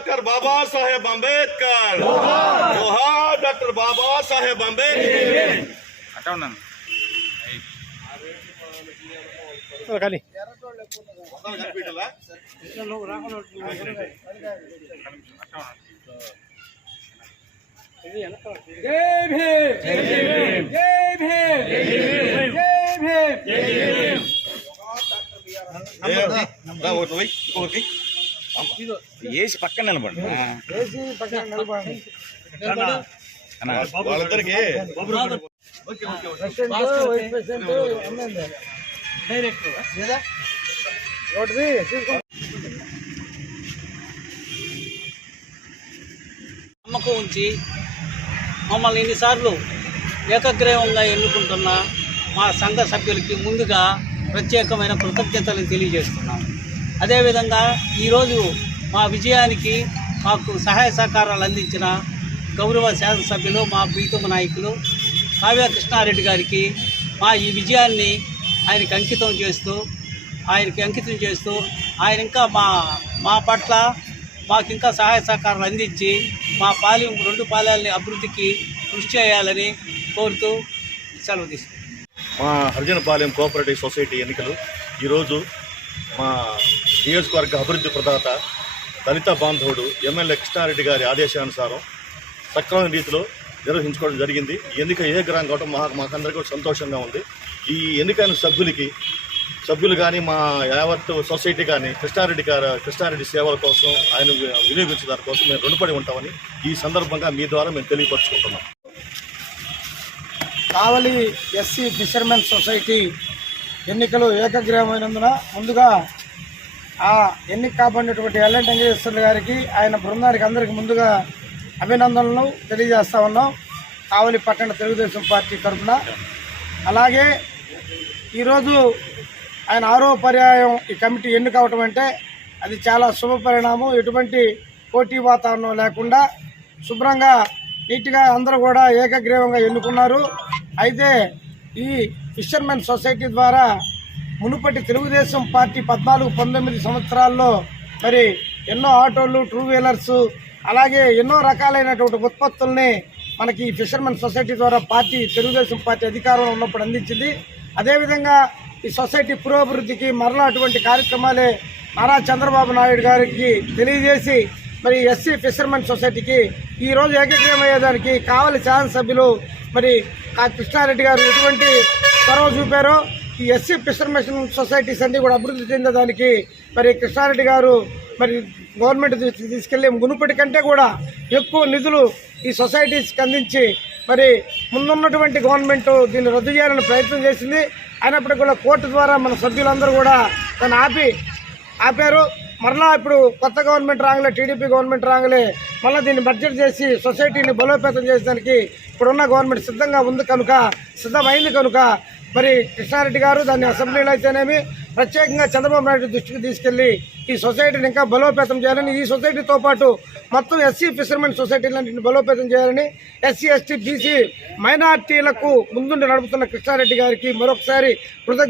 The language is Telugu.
డాక్టర్ బాబాసాహెబ్ అంబేద్కర్, జోహార్ డాక్టర్ బాబాసాహెబ్ అంబేద్కర్. అట్లా ఉన్నాను కానీ జై భీమ్, జై భీమ్, జై భీమ్, జై భీమ్, జై భీమ్. ఏసి పక్కన నిలబడి వాళ్ళందరికీ నమ్మకం ఉంచి మమ్మల్ని ఎన్నిసార్లు ఏకగ్రీవంగా ఎన్నుకుంటున్న మా సంఘ సభ్యులకి ముందుగా ప్రత్యేకమైన కృతజ్ఞతలు తెలియజేస్తున్నాం. అదేవిధంగా ఈరోజు మా విజయానికి మాకు సహాయ సహకారాలు అందించిన గౌరవ శాసనసభ్యులు మా ప్రీతమ నాయకులు కావ్య కృష్ణారెడ్డి గారికి మా ఈ విజయాన్ని ఆయనకి అంకితం చేస్తూ ఆయన ఇంకా మా పట్ల మాకు ఇంకా సహాయ సహకారాలు అందించి మా రెండు పాలెల్ని అభివృద్ధికి కృషి చేయాలని కోరుతూ సెలవు తీసుకుంటాం. మా హరిజనపాలెం కోఆపరేటివ్ సొసైటీ ఎన్నికలు ఈరోజు మా నియోజకవర్గ అభివృద్ధి ప్రదాత దళిత బాంధవుడు ఎమ్మెల్యే కృష్ణారెడ్డి గారి ఆదేశానుసారం సక్రమైన రీతిలో నిర్వహించుకోవడం జరిగింది. ఈ ఎన్నిక ఏకగ్రహం కావడం మాకందరికీ కూడా సంతోషంగా ఉంది. ఈ ఎన్నికైన సభ్యులు కానీ మా యావత్ సొసైటీ కానీ కృష్ణారెడ్డి సేవల కోసం ఆయన వినియోగించడానికి కోసం మేము రుణపడి ఉంటామని ఈ సందర్భంగా మీ ద్వారా మేము తెలియపరుచుకుంటున్నాం. కావలి ఎస్సీ ఫిషర్మెన్ సొసైటీ ఎన్నికలు ఏకగ్రీవమైనందున ముందుగా ఆ ఎన్నిక కాబడినటువంటి ఎల్ఎన్ వెంకటేశ్వర్లు గారికి ఆయన బృందానికి అందరికీ ముందుగా అభినందనలు తెలియజేస్తా ఉన్నాం కావలి పట్టణ తెలుగుదేశం పార్టీ తరఫున. అలాగే ఈరోజు ఆయన 6వ పర్యాయం ఈ కమిటీ ఎన్నికవటం అంటే అది చాలా శుభ పరిణామం. ఎటువంటి పోటీ వాతావరణం లేకుండా శుభ్రంగా నీట్గా అందరూ కూడా ఏకగ్రీవంగా ఎన్నుకున్నారు. అయితే ఈ ఫిషర్మెన్ సొసైటీ ద్వారా మునుపటి తెలుగుదేశం పార్టీ 14-19 సంవత్సరాల్లో మరి ఎన్నో ఆటోలు, టూ వీలర్స్, అలాగే ఎన్నో రకాలైనటువంటి ఉత్పత్తుల్ని మనకి ఈ ఫిషర్మెన్ సొసైటీ ద్వారా తెలుగుదేశం పార్టీ అధికారంలో ఉన్నప్పుడు అందించింది. అదేవిధంగా ఈ సొసైటీ పురోభివృద్ధికి మరలా అటువంటి కార్యక్రమాలే నారా చంద్రబాబు నాయుడు గారికి తెలియజేసి మరి ఎస్సీ ఫిషర్మెన్ సొసైటీకి ఈరోజు ఏకగ్రీవమయ్యేదానికి కావలి శాసనసభ్యులు మరి కృష్ణారెడ్డి గారు ఎటువంటి చొరవ చూపారో ఈ ఎస్సీ ఫిషర్మెన్ సొసైటీస్ అన్ని కూడా అభివృద్ధి చెందేదానికి మరి కృష్ణారెడ్డి గారు మరి గవర్నమెంట్ తీసుకెళ్లి మునుపటి కంటే కూడా ఎక్కువ నిధులు ఈ సొసైటీస్కి అందించి మరి ముందున్నటువంటి గవర్నమెంట్ దీన్ని రద్దు చేయాలని ప్రయత్నం చేసింది. అయినప్పటికీ కూడా కోర్టు ద్వారా మన సభ్యులందరూ కూడా దాన్ని ఆపారు. మరలా ఇప్పుడు కొత్త గవర్నమెంట్ రాగలే, టీడీపీ గవర్నమెంట్ రాగలే, మళ్ళీ దీన్ని బడ్జెట్ చేసి సొసైటీని బలోపేతం చేసేదానికి ఇప్పుడున్న గవర్నమెంట్ సిద్ధమైంది కనుక మరి కృష్ణారెడ్డి గారు దాన్ని అసెంబ్లీలో అయితేనేమి ప్రత్యేకంగా చంద్రబాబు నాయుడు దృష్టికి తీసుకెళ్లి ఈ సొసైటీని ఇంకా బలోపేతం చేయాలని, ఈ సొసైటీతో పాటు మొత్తం ఎస్సీ ఫిషర్మెన్ సొసైటీలన్నింటిని బలోపేతం చేయాలని, ఎస్సీ ఎస్టీ బీసీ మైనార్టీలకు ముందుండి నడుపుతున్న కృష్ణారెడ్డి గారికి మరొకసారి కృతజ్ఞత